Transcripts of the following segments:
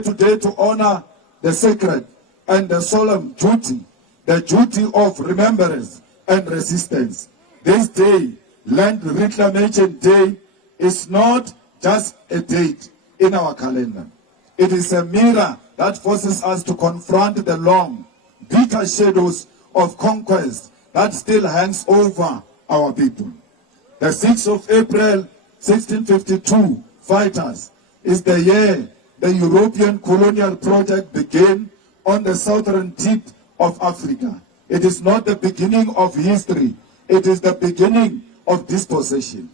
Today to honor the sacred and the solemn duty, the duty of remembrance and resistance. This day, Land Reclamation Day, is not just a date in our calendar. It is a mirror that forces us to confront the long, bitter shadows of conquest that still hangs over our people. The 6th of April, 1652, fighters, is the year the European colonial project began on the southern tip of Africa. It is not the beginning of history, it is the beginning of dispossession.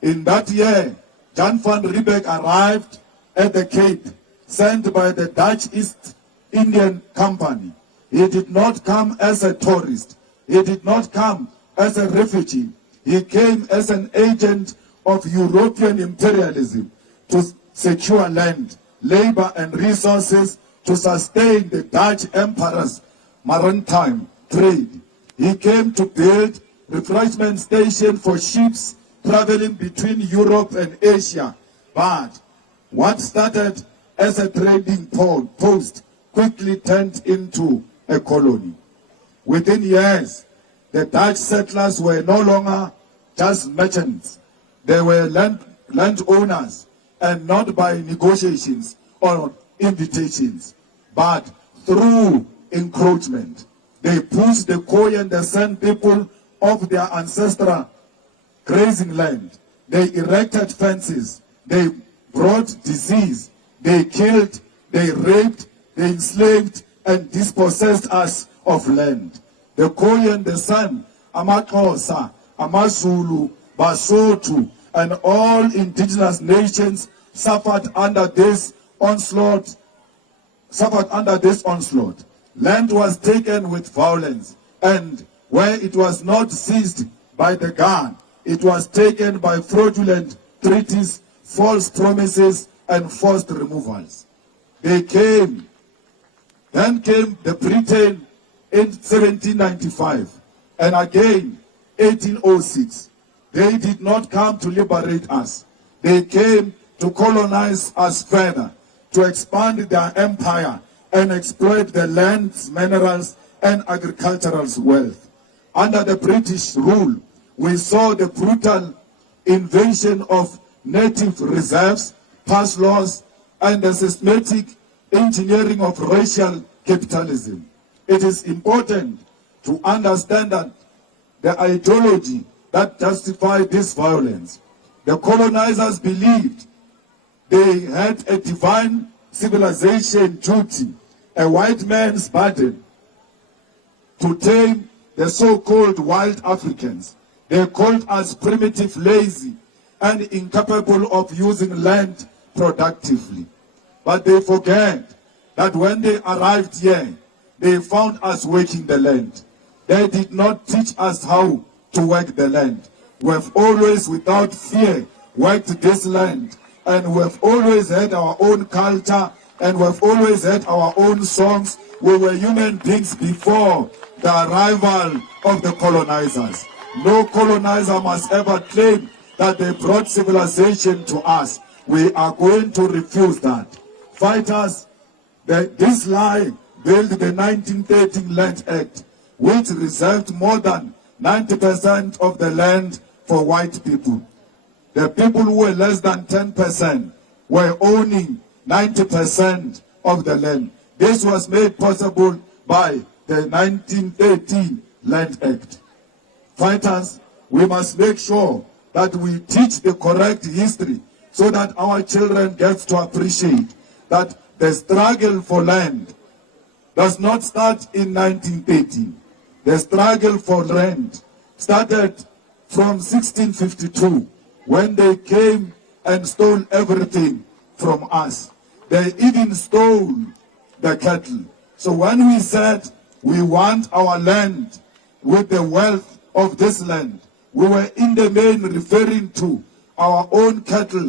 In that year, Jan van Riebeeck arrived at the Cape, sent by the Dutch East Indian Company. He did not come as a tourist. He did not come as a refugee. He came as an agent of European imperialism to secure land, labor and resources to sustain the Dutch Emperor's maritime trade. He came to build refreshment stations for ships traveling between Europe and Asia. But what started as a trading post quickly turned into a colony. Within years, the Dutch settlers were no longer just merchants. They were landowners, and not by negotiations or invitations, but through encroachment. They pushed the Khoi and the San people off their ancestral grazing land. They erected fences. They brought disease. They killed, they raped, they enslaved, and dispossessed us of land. The Khoi and the San, amaXhosa, amaZulu, Basotho, and all indigenous nations suffered under this onslaught. Land was taken with violence, and where it was not seized by the gun, it was taken by fraudulent treaties, false promises, and forced removals. Then came the Britain in 1795, and again 1806. They did not come to liberate us. They came to colonize us further, to expand their empire and exploit the land's minerals and agricultural wealth. Under the British rule, we saw the brutal invasion of native reserves, pass laws, and the systematic engineering of racial capitalism. It is important to understand that the ideology that justified this violence. The colonizers believed they had a divine civilization duty, a white man's burden, to tame the so-called wild Africans. They called us primitive, lazy, and incapable of using land productively. But they forget that when they arrived here, they found us working the land. They did not teach us how to work the land. We have always, without fear, worked this land, and we have always had our own culture, and we have always had our own songs. We were human beings before the arrival of the colonizers. No colonizer must ever claim that they brought civilization to us. We are going to refuse that. Fighters, this lie built the 1913 Land Act, which reserved more than 90% of the land for white people. The people who were less than 10% were owning 90% of the land. This was made possible by the 1913 Land Act. Fighters, we must make sure that we teach the correct history so that our children get to appreciate that the struggle for land does not start in 1913. The struggle for land started from 1652, when they came and stole everything from us. They even stole the cattle. So when we said we want our land with the wealth of this land, we were in the main referring to our own cattle,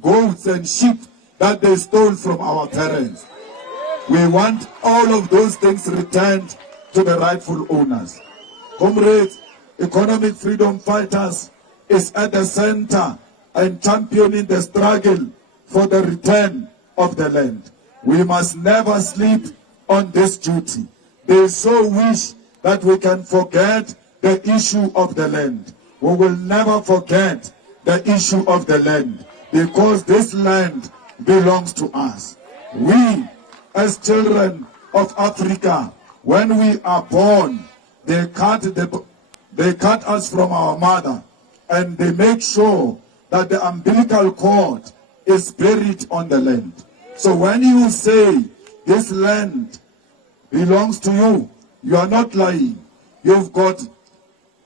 goats and sheep that they stole from our parents. We want all of those things returned to the rightful owners. Comrades, economic freedom fighters is at the center and championing the struggle for the return of the land. We must never sleep on this duty. They so wish that we can forget the issue of the land. We will never forget the issue of the land, because this land belongs to us. We, as children of Africa, when we are born, they cut us from our mother, and they make sure that the umbilical cord is buried on the land. So when you say this land belongs to you, you are not lying. You've got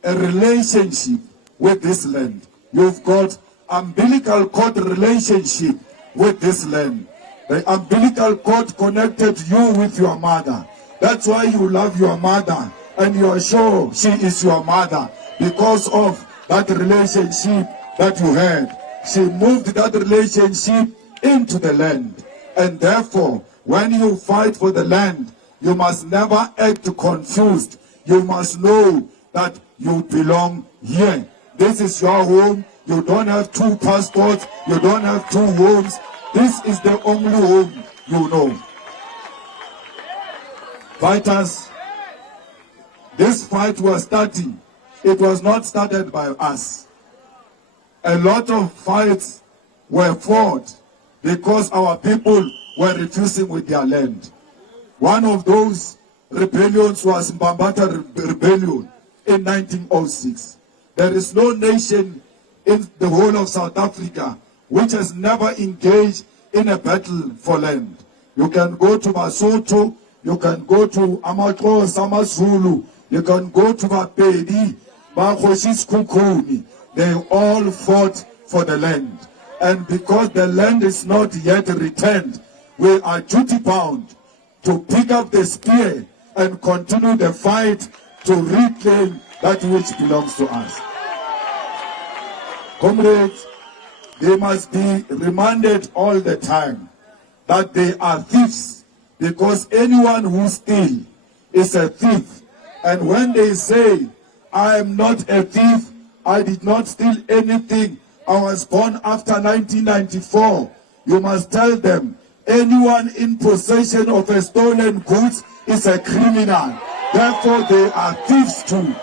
a relationship with this land. You've got umbilical cord relationship with this land. The umbilical cord connected you with your mother. That's why you love your mother, and you are sure she is your mother, because of that relationship that you had. She moved that relationship into the land. And therefore, when you fight for the land, you must never act confused. You must know that you belong here. This is your home. You don't have two passports. You don't have two homes. This is the only home you know. Fighters, this fight was starting. It was not started by us. A lot of fights were fought because our people were refusing with their land. One of those rebellions was Mbambata Rebellion in 1906. There is no nation in the whole of South Africa which has never engaged in a battle for land. You can go to Basotho, you can go to Amaxhosa, Amazulu, you can go to Bapedi, Bakhoshis Kukuni. They all fought for the land. And because the land is not yet returned, we are duty bound to pick up the spear and continue the fight to reclaim that which belongs to us. Comrades, they must be reminded all the time that they are thieves, because anyone who steals is a thief. And when they say, I am not a thief, I did not steal anything, I was born after 1994, you must tell them, anyone in possession of a stolen goods is a criminal. Therefore, they are thieves too.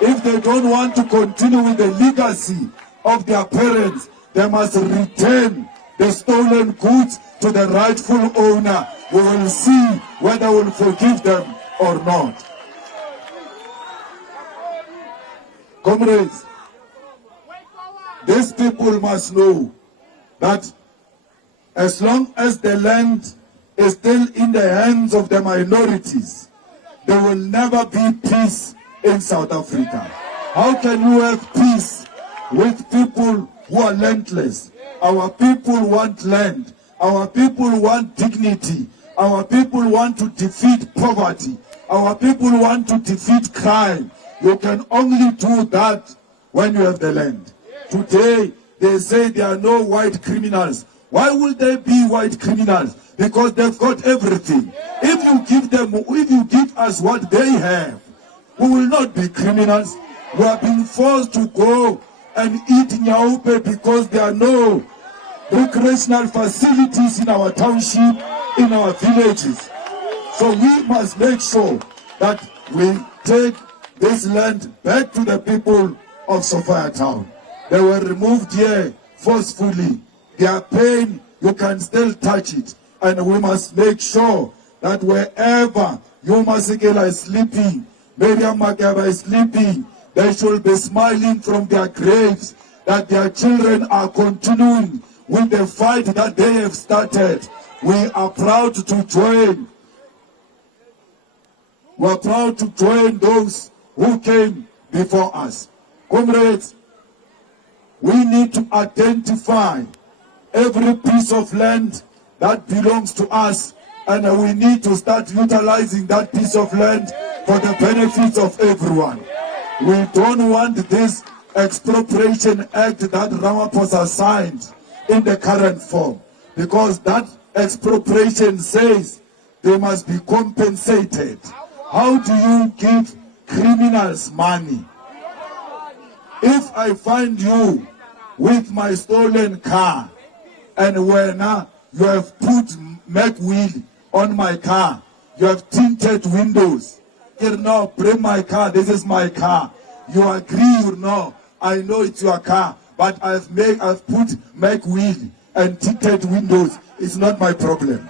If they don't want to continue with the legacy of their parents, they must return the stolen goods to the rightful owner. We will see whether we will forgive them or not. Comrades, these people must know that as long as the land is still in the hands of the minorities, there will never be peace in South Africa. How can you have peace with people who are landless? Our people want land. Our people want dignity. Our people want to defeat poverty. Our people want to defeat crime. You can only do that when you have the land. Today, they say there are no white criminals. Why would there be white criminals? Because they've got everything. If you give us what they have, we will not be criminals. We are being forced to go and eat nyaupe because there are no recreational facilities in our township, in our villages. So we must make sure that we take this land back to the people of Sophia Town. They were removed here forcefully. Their pain, you can still touch it. And we must make sure that wherever Yoma Sekela is sleeping, Miriam Makeba is sleeping, they should be smiling from their graves that their children are continuing with the fight that they have started. We are proud to join. We are proud to join those who came before us. Comrades, we need to identify every piece of land that belongs to us, and we need to start utilizing that piece of land for the benefits of everyone. We don't want this expropriation act that Ramaphosa signed in the current form, because that expropriation says they must be compensated. How do you give criminals money? If I find you with my stolen car, and when you have put make wheel on my car. You have tinted windows. You know, bring my car. This is my car. You agree or no? I know it's your car, but I've put make wheel and tinted windows. It's not my problem.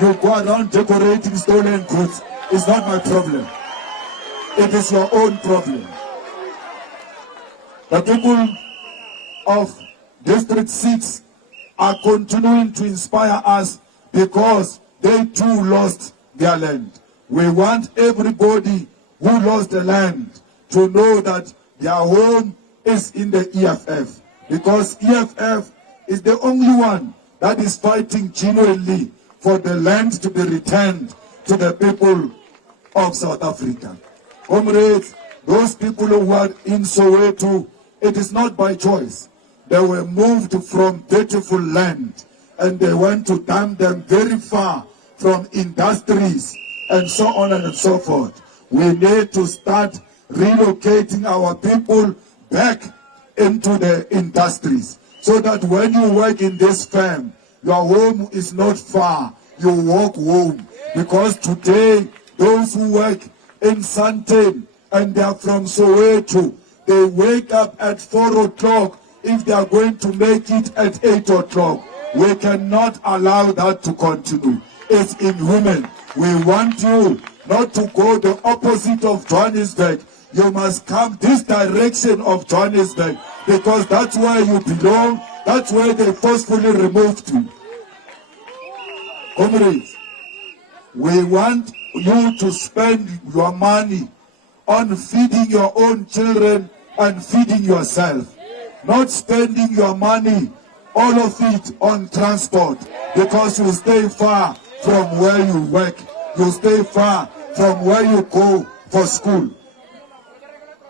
You go around decorating stolen goods. It's not my problem. It is your own problem. The people of District 6 are continuing to inspire us because they too lost their land. We want everybody who lost the land to know that their home is in the EFF, because EFF is the only one that is fighting genuinely for the land to be returned to the people of South Africa. Comrades, those people who are in Soweto, it is not by choice. They were moved from beautiful land and they went to dump them very far from industries and so on and so forth. We need to start relocating our people back into the industries so that when you work in this firm, your home is not far. You walk home. Because today, those who work in Sandton and they are from Soweto, they wake up at 4 o'clock if they are going to make it at 8 o'clock. We cannot allow that to continue. It's inhuman. We want you not to go the opposite of Johannesburg. You must come this direction of Johannesburg because that's where you belong. That's where they forcefully removed you. Comrades, we want you to spend your money on feeding your own children and feeding yourself. Not spending your money, all of it, on transport because you stay far from where you work. You stay far from where you go for school.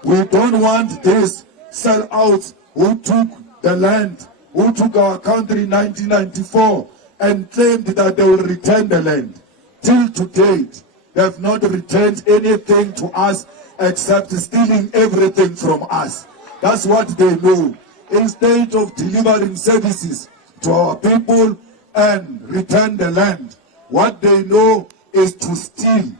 We don't want this sellouts who took the land, who took our country in 1994 and claimed that they will return the land. Till to date, they have not returned anything to us except stealing everything from us. That's what they know. Instead of delivering services to our people and return the land, what they know is to steal.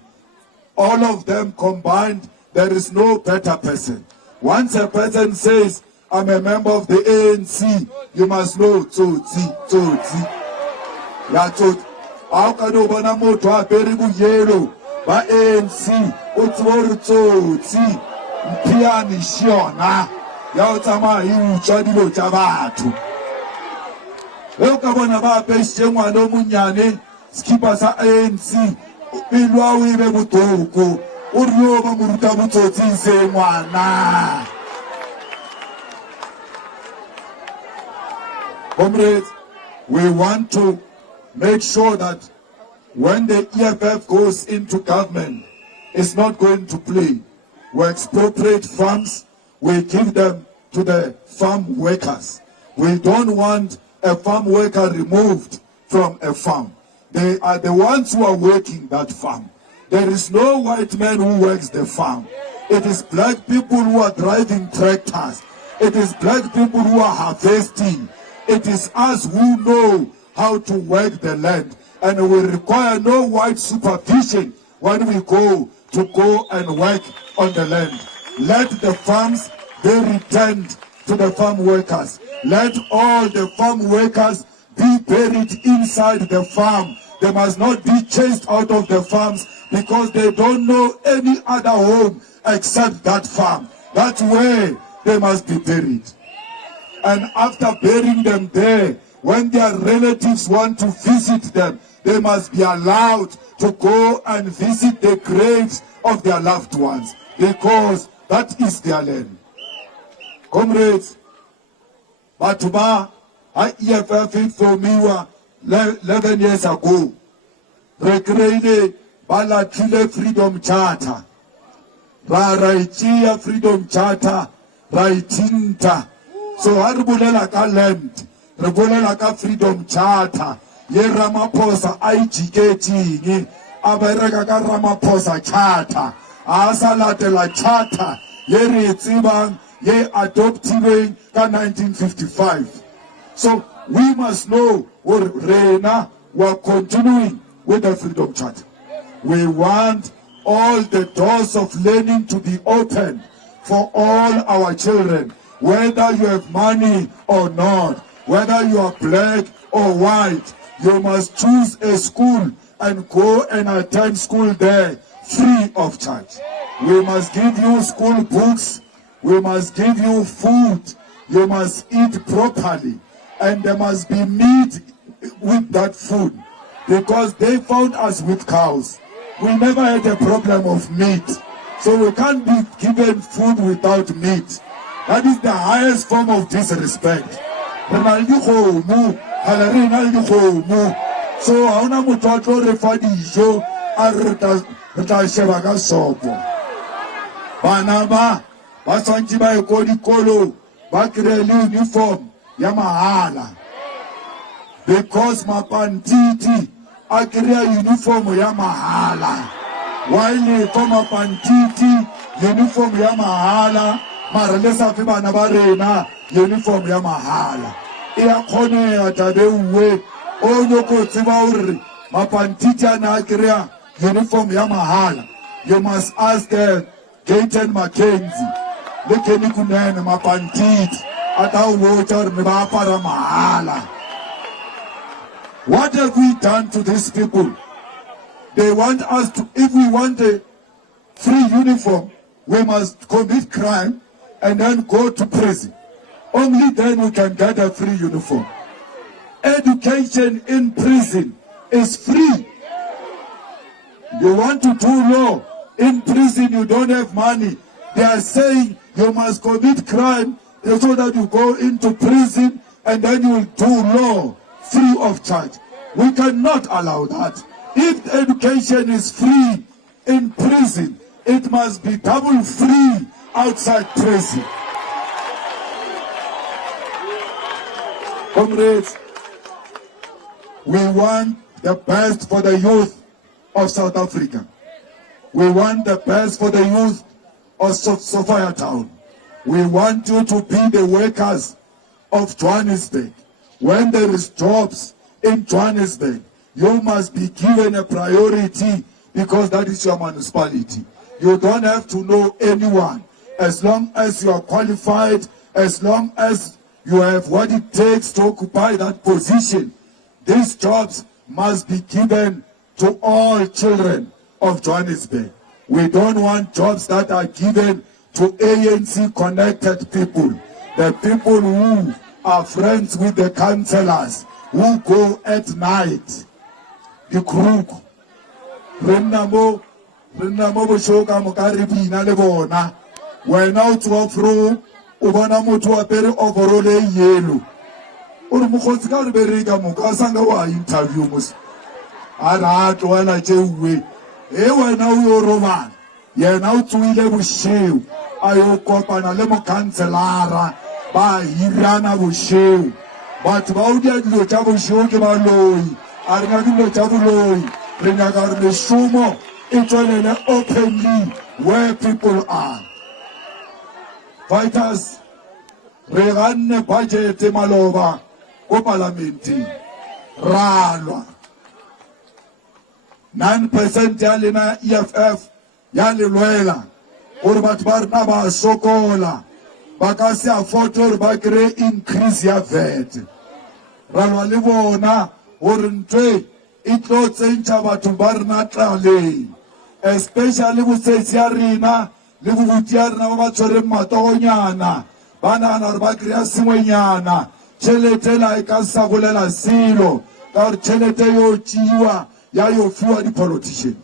All of them combined, there is no better person. Once a person says, I'm a member of the ANC, you must know, tsotsi. Ya tsotsi. How can you bona motho a pere bu yellow? Ba ANC, utsori tsotsi. Mpiani shiona. Ya utsama hi utswa dilo tsa batho. Yo ka bona ba peshe ngwana o monyane, skipa sa ANC. Bilwa o ibe botoko. O rio ba moruta botsotsi se ngwana. Comrades, we want to make sure that when the EFF goes into government, it's not going to play. We expropriate farms, we give them to the farm workers. We don't want a farm worker removed from a farm. They are the ones who are working that farm. There is no white man who works the farm. It is black people who are driving tractors. It is black people who are harvesting. It is us who know how to work the land. And we require no white supervision when we go and work on the land. Let the farms be returned to the farm workers. Let all the farm workers be buried inside the farm. They must not be chased out of the farms because they don't know any other home except that farm. That's where they must be buried. And after burying them there, when their relatives want to visit them, they must be allowed to go and visit the graves of their loved ones because that is their land. Comrades, Batuba, EFF for me 11 years ago, recreated Balatile Freedom Charter, Raitia Freedom Charter, Raitinta. So Harbulela ka land, Rebulela ka Freedom Charter, Ye Ramaphosa IGKT, Abereka ka Ramaphosa Charter, Asalatela Charter, Ye Retsibang, Ye adoptive ka 1955. So we must know or Rena we are continuing with the Freedom Charter. We want all the doors of learning to be open for all our children, whether you have money or not, whether you are black or white. You must choose a school and go and attend school there free of charge. We must give you school books. We must give you food. You must eat properly. And there must be meat with that food. Because they found us with cows. We never had a problem of meat. So we can't be given food without meat. That is the highest form of disrespect. So hauna motho a tlo re fa dijo a re tla sheba ka sopo. Bana ba tshwantse ba ye ko dikolo ba kry-e le uniform ya mahala, because mapantiti a kry-a uniform ya mahala, while for mapantiti uniform ya mahala, mara le sa fe bana ba rena uniform ya mahala. E a kgonega tabe uwe o nyoko tseba hore mapantiti a na kry-a uniform ya mahala. You must ask Gaten Mackenzie le Kenny Kunene mapantiti ata uwota hore ne ba apara mahala. What have we done to these people? They want us to, if we want a free uniform, we must commit crime and then go to prison. Only then we can get a free uniform. Education in prison is free. You want to do law in prison, you don't have money. They are saying you must commit crime so that you go into prison and then you will do law free of charge. We cannot allow that. If education is free in prison, it must be double free outside prison. Comrades, we want the best for the youth of South Africa. We want the best for the youth of Sophia Town. We want you to be the workers of Johannesburg. When there is jobs in Johannesburg, you must be given a priority because that is your municipality. You don't have to know anyone. As long as you are qualified, as long as you have what it takes to occupy that position, these jobs must be given to all children of Johannesburg. We don't want jobs that are given to ANC-connected people, the people who are friends with the councillors, who go at night. The crook. Renamo boshoka mokaribina le bona. When out of room, ubana mutu apere overall yellow. Uru mukhosi ka re bereka mukasanga wa interview mus. Ara tloela tsewe. E wena o yo romana. Yena o tsuile boshiu. Ayo kopana le mo councilora ba hirana boshiu. Batho ba o dia dilo tsa boshiu ke ba loi. A re nga dilo tsa boloi. Re nyaka re meshomo e tswelele openly where people are. Fighters, re ganne budget maloba ko parlamenting. Ralwa. 9% ya lena EFF ya le lwela. Ore batho ba rena ba sokola. Ba ka se afford hore ba kry increase ya VAT. Ralwa le bona hore ntwe e tlo tsentša batho ba rena tlaleng, especially bosetsi ya rena le bobuti ya rena ba ba tshwereng matogonyana ba nagana gore ba kry-a sengwenyana. Tšhelete la e ka sa golela selo ka gore tšhelete yo tšeiwa ya yo fiwa di-politician.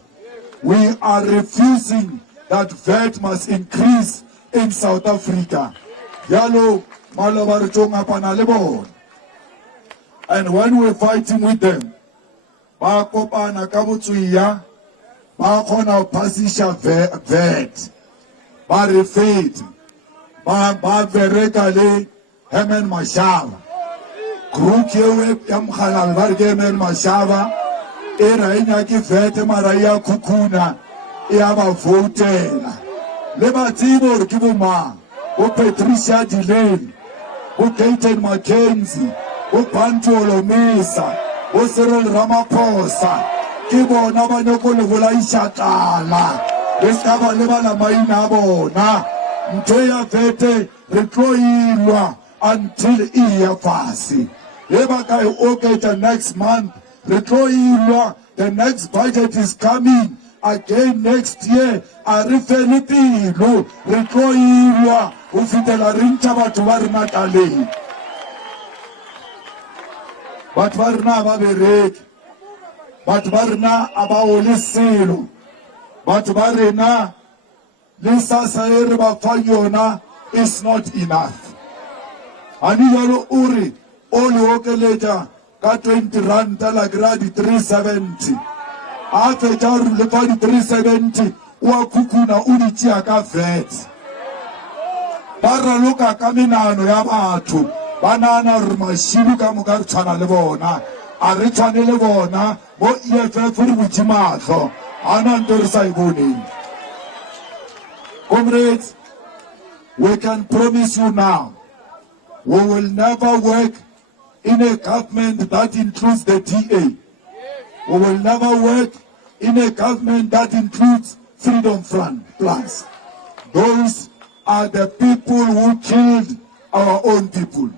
We are refusing that VAT must increase in South Africa. Yalo maloba re tlo ngapana le bona. And when we're fighting with them, ba kopana ka botswiya ba khona ho phasisha VAT ba refate ba bereka le Herman Mashaba group yewe ya mkhala ba re Herman Mashaba e ra enya ke VAT mara ya kukuna e ya ba votela le ba tsibo re ke bo mang o Patricia Dileni o Gaten Mackenzie o Pantolo Mesa o Cyril Ramaphosa ke bona ba nyoko le bolaisha tala le ska ba le bana maina a bona ntho ya vete re tlo ilwa until e ya fase le ba ka e oketsa next month re tlo ilwa. The next budget is coming again next year. A re fele pelo re tlo ilwa ho fitela re ntsha batho ba rena taleng. Batho ba rena ba bereki, batho ba rena a ba o le selo, batho ba rena le sasa e re ba fa yona is not enough. Ani jalo uri o le okeletsa ka 20 ranta la gradi 370 a fetsa re le fa di 370 wa kukuna o di tšea ka vet ba raloka ka menano ya batho ba nana re mashilo ka moka re tshwana le bona a re tshwane le bona mo EFF re botse matlho a na nto re sa e boneng. Comrades, we can promise you now we will never work in a government that includes the DA. We will never work in a government that includes Freedom Front Plus. Those are the people who killed our own people.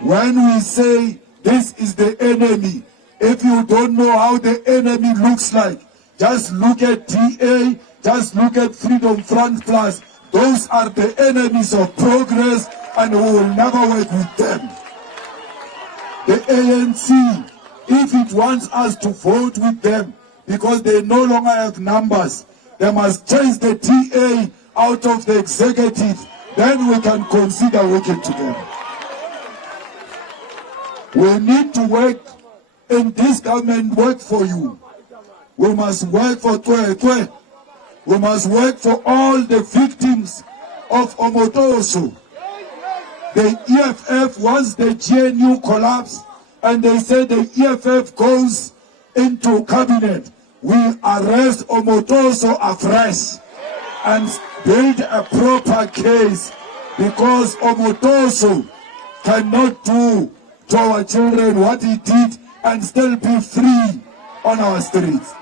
When we say this is the enemy, if you don't know how the enemy looks like, just look at DA, just look at Freedom Front Plus. Those are the enemies of progress, and we will never work with them. The ANC, if it wants us to vote with them because they no longer have numbers, they must change the TA out of the executive, then we can consider working together. We need to work in this government, work for you. We must work for Twe. We must work for all the victims of Omotoso. The EFF, once the GNU collapsed and they said the EFF goes into cabinet, we arrest Omotoso afresh and build a proper case, because Omotoso cannot do to our children what he did and still be free on our streets.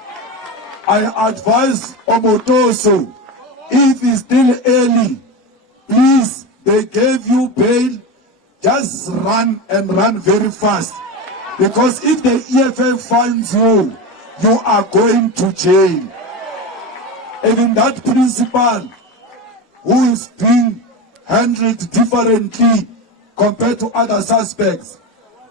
I advise Omotoso, if it's still early, please, they gave you bail, just run and run very fast. Because if the EFF finds you, you are going to jail. Even that principal who is being handled differently compared to other suspects,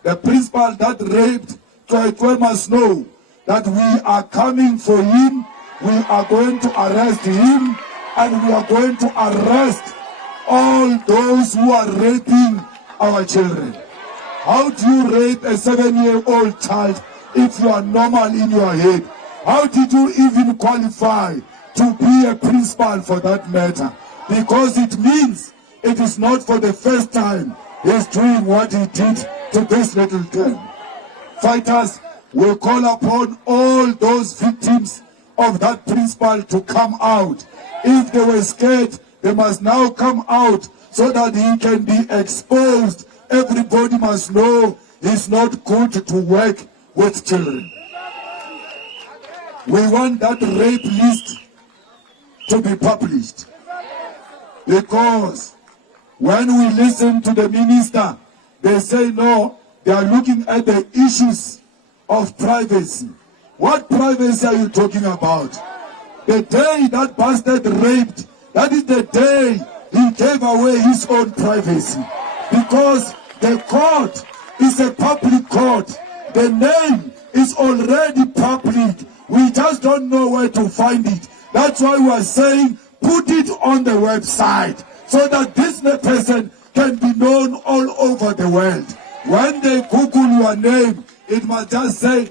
the principal that raped Twe must know that we are coming for him, we are going to arrest him, and we are going to arrest all those who are raping our children. How do you rape a 7-year-old child if you are normal in your head? How did you even qualify to be a principal for that matter? Because it means it is not for the first time he's doing what he did to this little girl. Fighters, we call upon all those victims of that principal to come out. If they were scared, they must now come out so that he can be exposed. Everybody must know it's not good to work with children. We want that rape list to be published, because when we listen to the minister, they say no, they are looking at the issues of privacy. What privacy are you talking about? The day that bastard raped, that is the day he gave away his own privacy. Because the court is a public court. The name is already public. We just don't know where to find it. That's why we are saying put it on the website so that this person can be known all over the world. When they Google your name, it must just say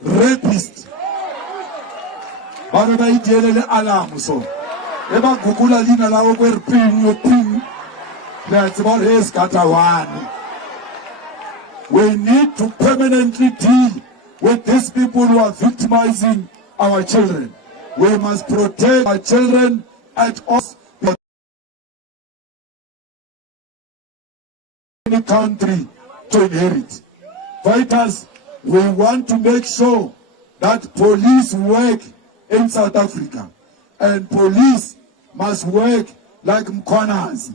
rapist. But they did alarm so. Eba Google lina la over ping. That's about his one. We need to permanently deal with these people who are victimizing our children. We must protect our children at all. Any country to inherit. Fighters, We want to make sure that police work in South Africa, and police must work like mkonas.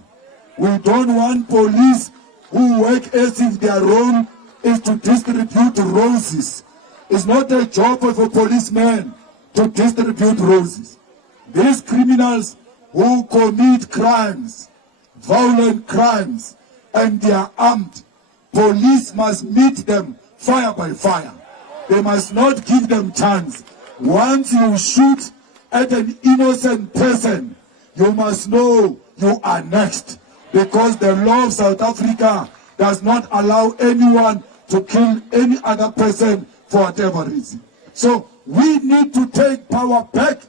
We don't want police who work as if their role is to distribute roses. It's not a job of a policeman to distribute roses. These criminals who commit crimes, violent crimes, and they are armed, police must meet them fire by fire. They must not give them chance. Once you shoot at an innocent person, you must know you are next, because the law of South Africa does not allow anyone to kill any other person for whatever reason. So we need to take power back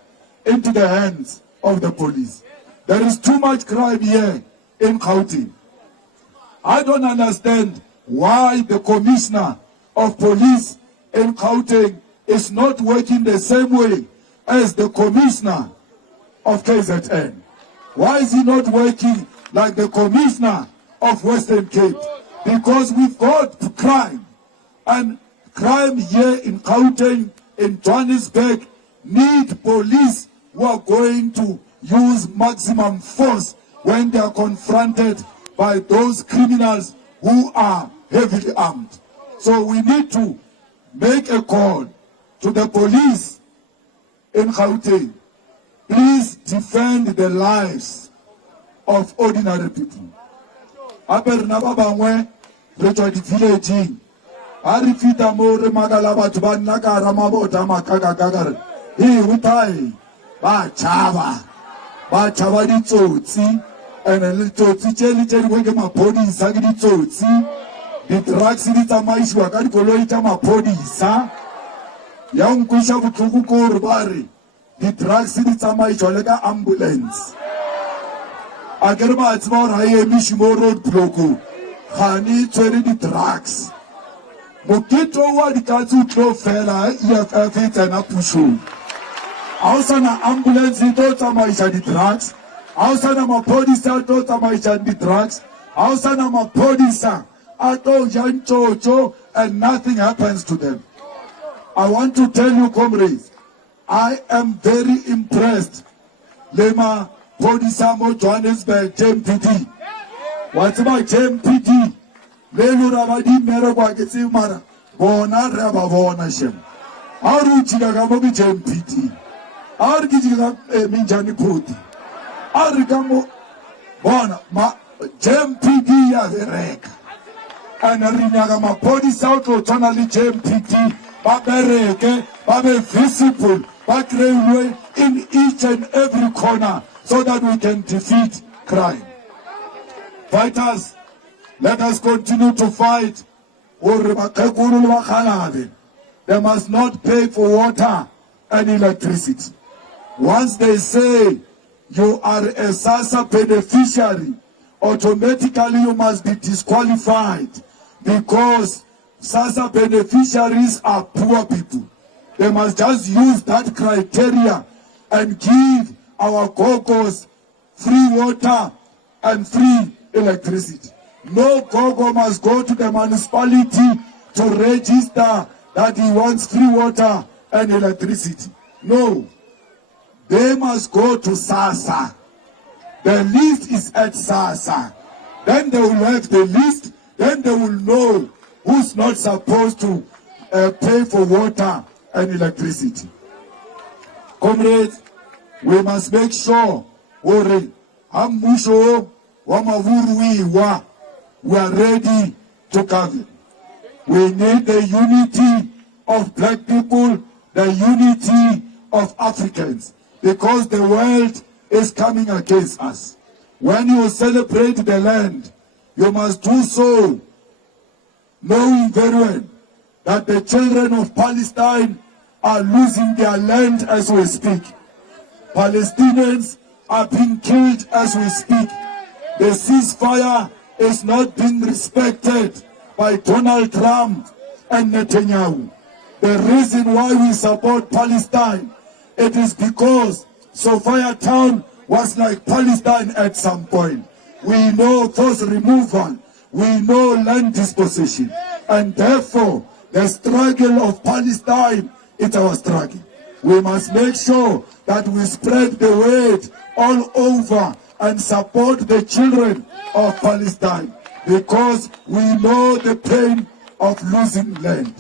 into the hands of the police. There is too much crime here in Gauteng. I don't understand why the commissioner of police in Gauteng is not working the same way as the commissioner of KZN. Why is he not working like the commissioner of Western Cape? Because we've got crime, and crime here in Gauteng, in Johannesburg, need police who are going to use maximum force when they are confronted by those criminals who are heavily armed. So we need to make a call to the police in Gauteng. Please defend the lives of ordinary people. Aperna babangwe retwa di village. Ari fita mo re magala batho ba nna ka ra mabota makaka kakare. Utai ba chaba di tsotsi, and le tsotsi tsheli tsheli go ke maphodisa ke di tsotsi. Di drugs di tsamaisiwa ka dikoloi tsa maphodisa. Ya nkusha botlhoko ko re ba re di drugs di tsamaisiwa le ka ambulance. A ke re ba tseba gore ha e emiše mo road block ga ne tshwere di drugs. Mokete wa dikatse o tlo fela EFF e tsena pushong. Ha o sana ambulance e tlo tsamaisa di drugs, ha o sana maphodisa a tlo tsamaisa di drugs, ha o sana maphodisa a tlo ja ntshotso, and nothing happens to them. I want to tell you, comrades, I am very impressed. Lema Podisa mo Johannesburg JMPD. What's about JMPD? Lelu rabadi mero kwa kesi mara. Bona raba bona shem. Aru chiga kamo ki JMPD. Aru chiga minjani poti. Aru kamo bona ma JMPD ya vereka. Anarinya kama Podisa auto tonali JMPD. Babereke, babe visible, back in each and every corner, so that we can defeat crime. Fighters, let us continue to fight. They must not pay for water and electricity. Once they say you are a SASSA beneficiary, automatically you must be disqualified, because SASSA beneficiaries are poor people. They must just use that criteria and give our Gogos free water and free electricity. No Gogo must go to the municipality to register that he wants free water and electricity. No. They must go to SASSA. The list is at SASSA. Then they will have the list. Then they will know who's not supposed to pay for water and electricity. Comrades, we must make sure we are ready to cover. We need the unity of black people, the unity of Africans, because the world is coming against us. When you celebrate the land, you must do so knowing very well that the children of Palestine are losing their land as we speak. Palestinians are being killed as we speak. The ceasefire is not being respected by Donald Trump and Netanyahu. The reason why we support Palestine, it is because Sophia Town was like Palestine at some point. We know forced removal. We know land disposition, and therefore The struggle of Palestine, it's our struggle. We must make sure that we spread the word all over and support the children of Palestine, because we know the pain of losing land.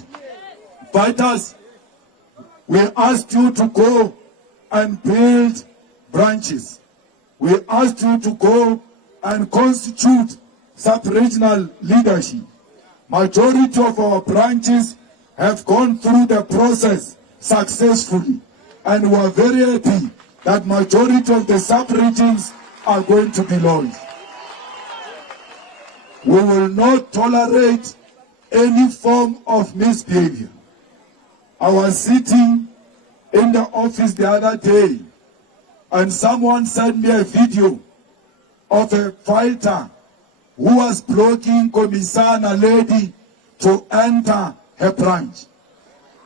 Fighters, we asked you to go and build branches. We asked you to go and constitute sub-regional leadership. Majority of our branches have gone through the process successfully, and we are very happy that majority of the sub-regions are going to be launched. We will not tolerate any form of misbehavior. I was sitting in the office the other day, and someone sent me a video of a fighter who was blocking Komisana lady to enter her branch.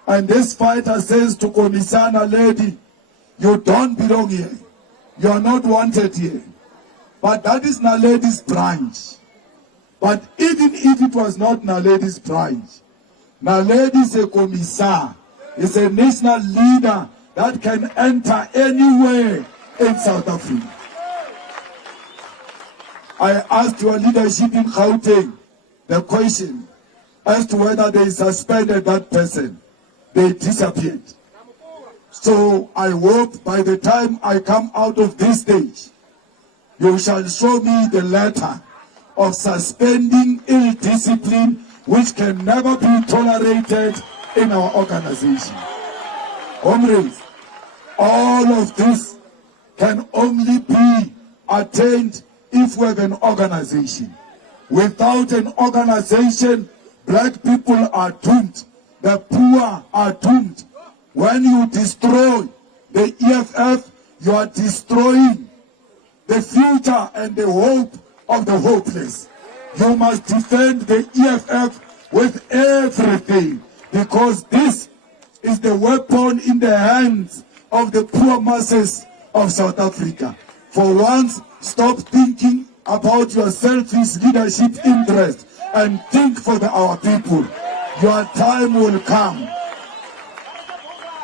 And this fighter says to Komisana lady, "You don't belong here. You are not wanted here." But that is Naledi's branch. But even if it was not Naledi's branch, Naledi is a commissar, is a national leader that can enter anywhere in South Africa. I asked your leadership in Gauteng the question as to whether they suspended that person. They disappeared. So I hope by the time I come out of this stage, you shall show me the letter of suspending ill discipline, which can never be tolerated in our organization. Comrades, all of this can only be attained if we have an organization. Without an organization, black people are doomed. The poor are doomed. When you destroy the EFF, you are destroying the future and the hope of the hopeless. You must defend the EFF with everything, because this is the weapon in the hands of the poor masses of South Africa. For once, stop thinking about your selfish leadership interest and think for our people. Your time will come.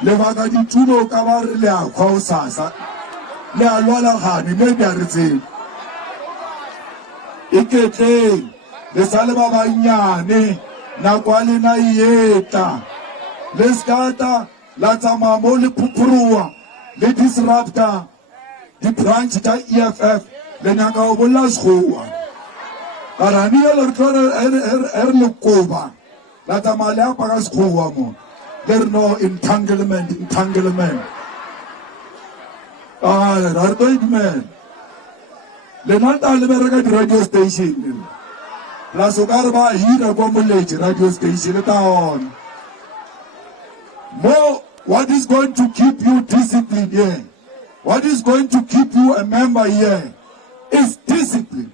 Lebaka ditulo ka ba re le a khosasa le a lwala gane me di a re tseng iketleng le sa le ba banyane nakwa le na yeta le skata la tsamaya mo le phuphuruwa le disruptor di branch ta EFF le nyaka go bolla sekgowa karani le re le koba la tsamaya le apa ka sekgowa mo. There is no entanglement. Man. Lenata le bereka di radio station. La sokarba hira go moleje radio station ta on. More, what is going to keep you disciplined here? What is going to keep you a member here is discipline.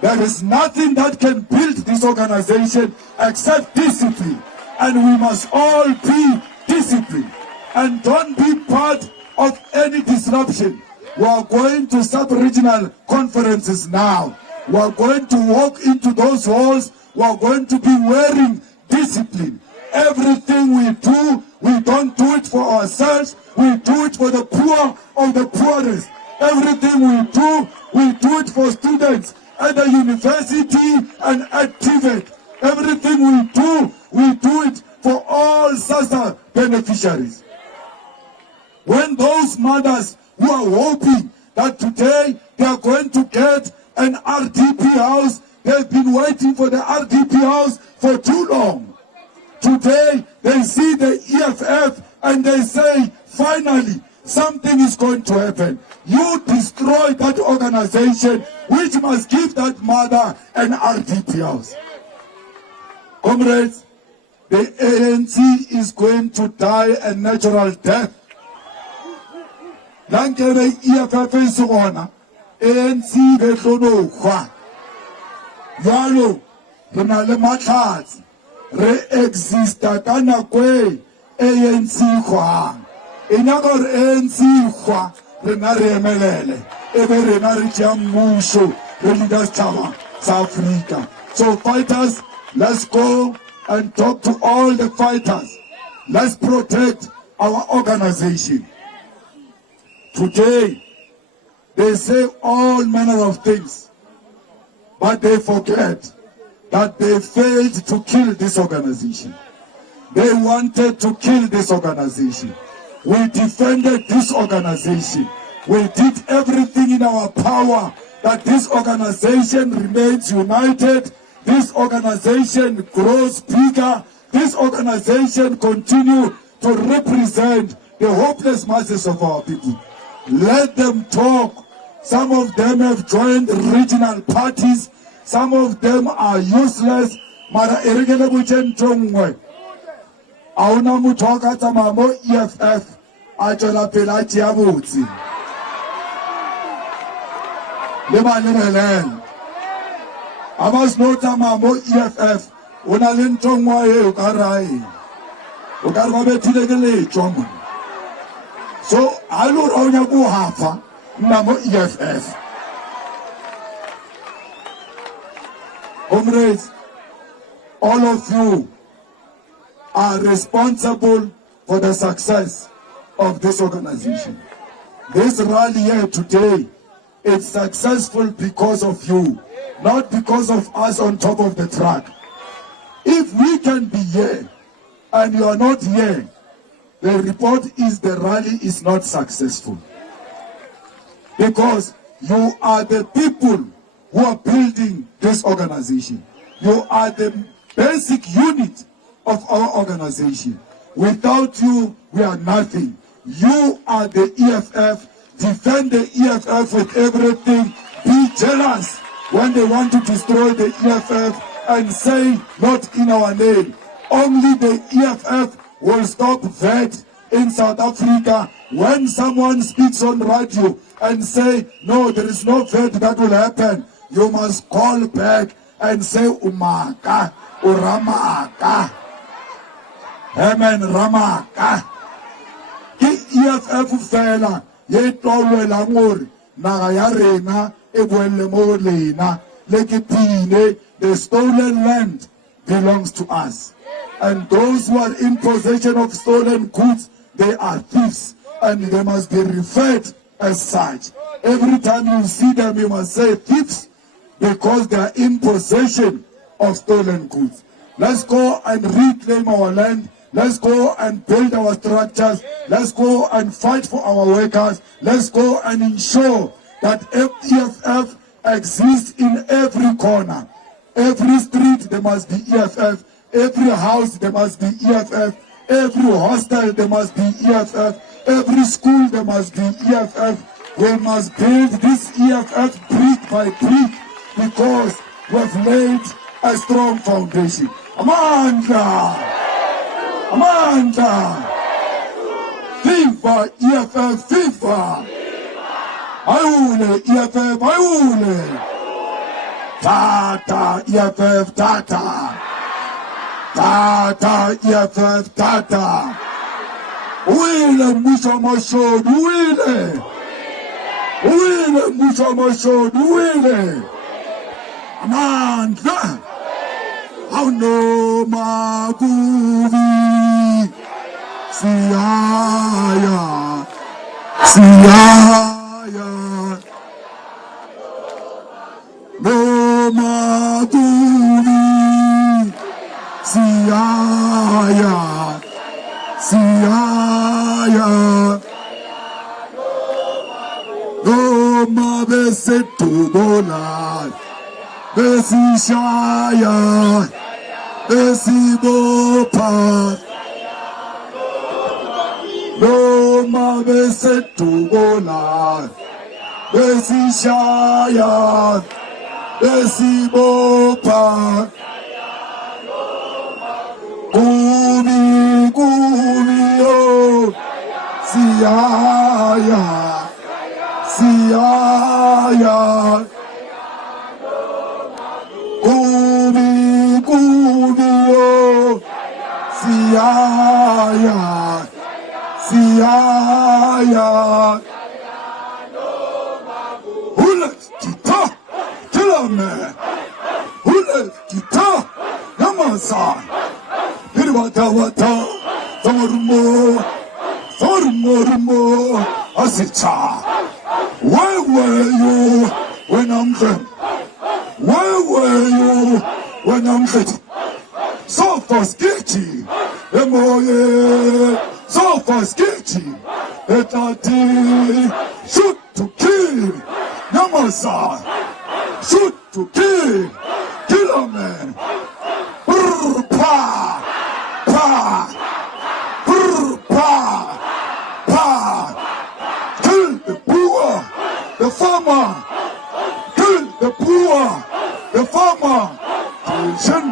There is nothing that can build this organization except discipline. And we must all be disciplined and don't be part of any disruption. We are going to sub-regional conferences now. We are going to walk into those halls. We are going to be wearing discipline. Everything we do, we don't do it for ourselves. We do it for the poor of the poorest. Everything we do it for students at the university and at TVET. Everything we do it for all SASSA beneficiaries. When those mothers who are hoping that today they are going to get an RDP house, they've been waiting for the RDP house for too long. Today they see the EFF and they say, finally, something is going to happen. You destroy that organization which must give that mother an RDP house. Comrades, the ANC is going to die a natural death. Lankere EFF is gona, ANC be tlo khwa. Yalo, re na le matlhatsi, re exista ka nako ANC khwa. Ina go ANC khwa, re na re emelele. Ebe re na re tja mmuso, re leaders taba South Africa. So fighters, let's go and talk to all the fighters. Let's protect our organization. Today, they say all manner of things, but they forget that they failed to kill this organization. They wanted to kill this organization. We defended this organization. We did everything in our power that this organization remains united. This organization grows bigger. This organization continues to represent the hopeless masses of our people. Let them talk. Some of them have joined regional parties. Some of them are useless. Mara erigele buchentongwe. Auna mutoka tamamo EFF. Achola pelachi abutsi. Lema lemelele. Amas nota mamo EFF. Unalintongwa ye ukarai. Ukarwa betilekele choma. So alu ronya kuhafa mamo EFF. Comrades, all of you are responsible for the success of this organization. This rally here today is successful because of you, not because of us on top of the track. If we can be here and you are not here, the report is the rally is not successful. Because you are the people who are building this organization. You are the basic unit of our organization. Without you, we are nothing. You are the EFF. Defend the EFF with everything. Be jealous when they want to destroy the EFF and say, not in our name. Only the EFF will stop that in South Africa. When someone speaks on radio and say, no, there is no VAT that will happen, you must call back and say, Umaka, Uramaka, Amen, Ramaka. Ki EFF fela, ye tolwe la ngori, naga ya rena, e boele mo lena, leki pine, the stolen land belongs to us. And those who are in possession of stolen goods, they are thieves, and they must be referred as such. Every time you see them, you must say thieves, because they are in possession of stolen goods. Let's go and reclaim our land. Let's go and build our structures. Let's go and fight for our workers. Let's go and ensure that EFF exists in every corner. Every street, there must be EFF. Every house, there must be EFF. Every hostel, there must be EFF. Every school, there must be EFF. We must build this EFF brick by brick, because we've laid a strong foundation. Amanda! Amanda! Viva EFF, viva! Aule EFF, aule! Tata EFF, tata! Tata EFF, tata! Wile musha mashod, wile! Wile musha mashod, wile! Amanda! Auno maguvi Siaya Siaya No maguvi Siaya Siaya No mabesetu bola Besishaya Besibopa Roma Besetu Bola Besishaya Besibopa Gumi Gumi Oh Siaya Siaya Siaya, Siaya, Hula Kita, Killer Man, Hula Kita, Yamasan. Wata, Rumo, Asita. Where were you when I'm dead? Where were you when I'm dead? So for sketchy, Emoye, so for sketchy, Etati, shoot to kill, Yamasa, shoot to kill a man. Brr, pa, pa, brr, pa, pa, kill the poor, the farmer, kill the poor, the farmer, Shin.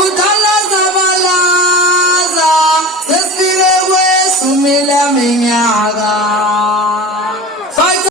Utalaza balaza, sesile we sumila minya.